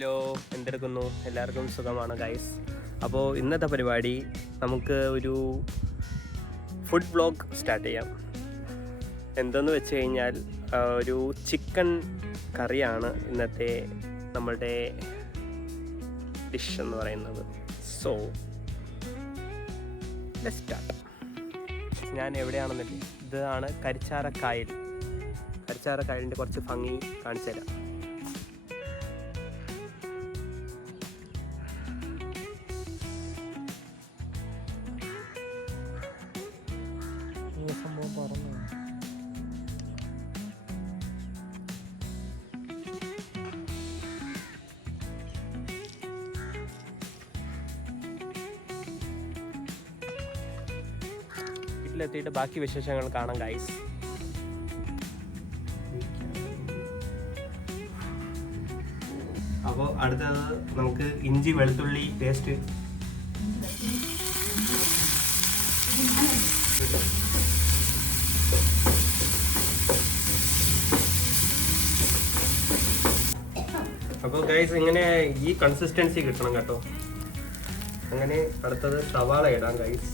Hello, എന്തെടുക്കുന്നു? എല്ലാവർക്കും സുഖമാണ് guys. അപ്പോൾ ഇന്നത്തെ പരിപാടി നമുക്ക് ഒരു ഫുഡ് വ്ളോഗ് സ്റ്റാർട്ട് ചെയ്യാം. എന്തെന്ന് വെച്ച് കഴിഞ്ഞാൽ ഒരു ചിക്കൻ കറിയാണ് ഇന്നത്തെ നമ്മളുടെ ഡിഷ് എന്ന് പറയുന്നത്. So let's start. ഞാൻ എവിടെയാണെന്നില്ല, ഇതാണ് കരിച്ചാറക്കായൽ. കരിച്ചാറക്കായലിൻ്റെ കുറച്ച് ഭംഗി കാണിച്ചു തരാം. സംഭവം പറഞ്ഞു വീട്ടിലെത്തിയിട്ട് ബാക്കി വിശേഷങ്ങൾ കാണാം ഗൈസ്. അപ്പോൾ അടുത്തത് നമുക്ക് ഇഞ്ചി വെളുത്തുള്ളി പേസ്റ്റ്. അപ്പോൾ ഗൈസ് ഇങ്ങനെ ഈ കൺസിസ്റ്റൻസി കിട്ടണം കേട്ടോ. അങ്ങനെ അടുത്തത് സവാള ഇടാം ഗൈസ്.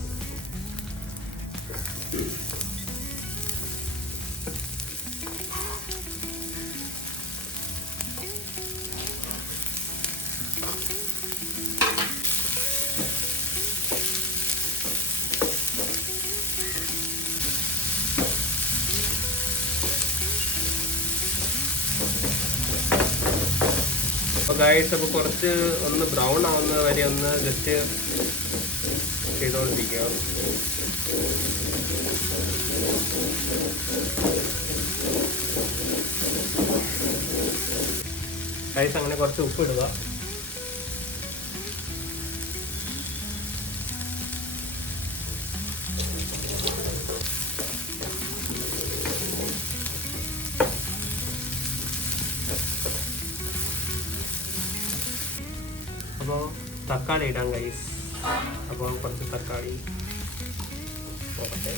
അപ്പോൾ ഗൈസ് അപ്പോൾ കുറച്ച് ഒന്ന് ബ്രൗൺ ആവുന്ന വരെ ഒന്ന് ജസ്റ്റ് ചെയ്തുകൊണ്ടിരിക്കുക. ഗൈസ് അങ്ങനെ കുറച്ച് ഉപ്പ് ഇടുക. അപ്പോൾ തക്കാളി ഇടാം ഗൈസ്. അപ്പോൾ കുറച്ച് തക്കാളി നോക്കട്ടെ.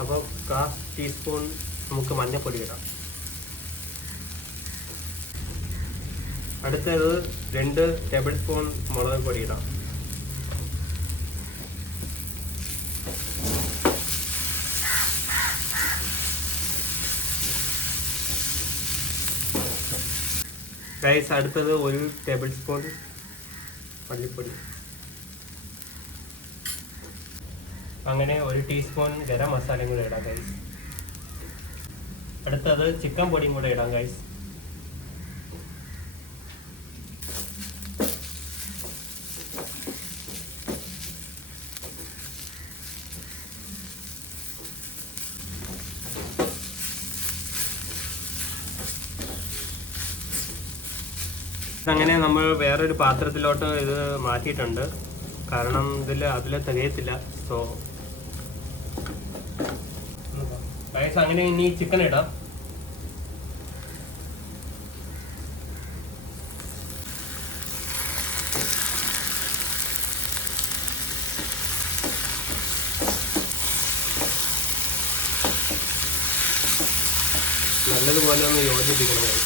അപ്പോൾ 1/2 ടീസ്പൂൺ നമുക്ക് മഞ്ഞൾപ്പൊടി ഇടാം. അടുത്തത് 2 ടേബിൾ സ്പൂൺ മുളക് പൊടി ഇടാം. ഗൈസ് അടുത്തത് 1 ടേബിൾ സ്പൂൺ മല്ലിപ്പൊടി. അങ്ങനെ 1 ടീസ്പൂൺ ഗരം മസാലയും കൂടെ ഇടാം ഗൈസ്. അടുത്തത് ചിക്കൻ പൊടിയും കൂടെ ഇടാം ഗൈസ്. അങ്ങനെ നമ്മൾ വേറൊരു പാത്രത്തിലോട്ട് ഇത് മാറ്റിയിട്ടുണ്ട്, കാരണം അതിൽ തികയത്തില്ല. സോ ഗൈസ് അങ്ങനെ ഇനി ചിക്കൻ ഇടാം. നല്ലതുപോലെ ഒന്ന് യോജിപ്പിക്കണം ഗൈസ്.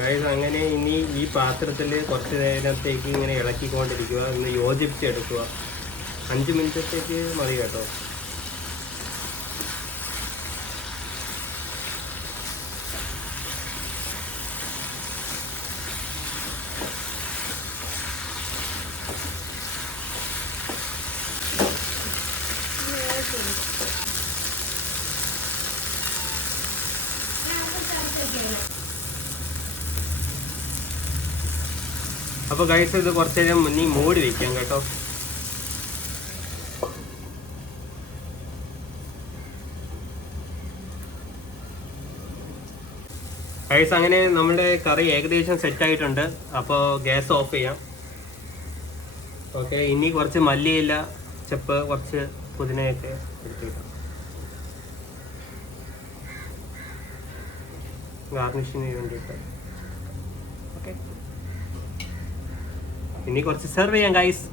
ഗൈസ് അങ്ങനെ ഇനി ഈ പാത്രത്തിൽ കുറച്ച് നേരത്തേക്ക് ഇങ്ങനെ ഇളക്കിക്കൊണ്ടിരിക്കുക, ഒന്ന് യോജിപ്പിച്ചെടുക്കുക. 5 മിനിറ്റത്തേക്ക് മതി കേട്ടോ. അപ്പോൾ ഗൈസ് ഇത് കുറച്ച് നേരം മുന്നേ മൂടി വയ്ക്കാം കേട്ടോ. ഗൈസ് അങ്ങനെ നമ്മുടെ കറി ഏകദേശം സെറ്റ് ആയിട്ടുണ്ട്. അപ്പോൾ ഗ്യാസ് ഓഫ് ചെയ്യാം. ഓക്കെ, ഇനി കുറച്ച് മല്ലിയില, ചെപ്പ്, കുറച്ച് പുതിനയൊക്കെ എടുത്തിട്ടാം ഗാർണിഷിന് വേണ്ടിയിട്ട്. ഓക്കെ, ഇനി കുറച്ച് സെർവ് ചെയ്യാം ഗൈസ്.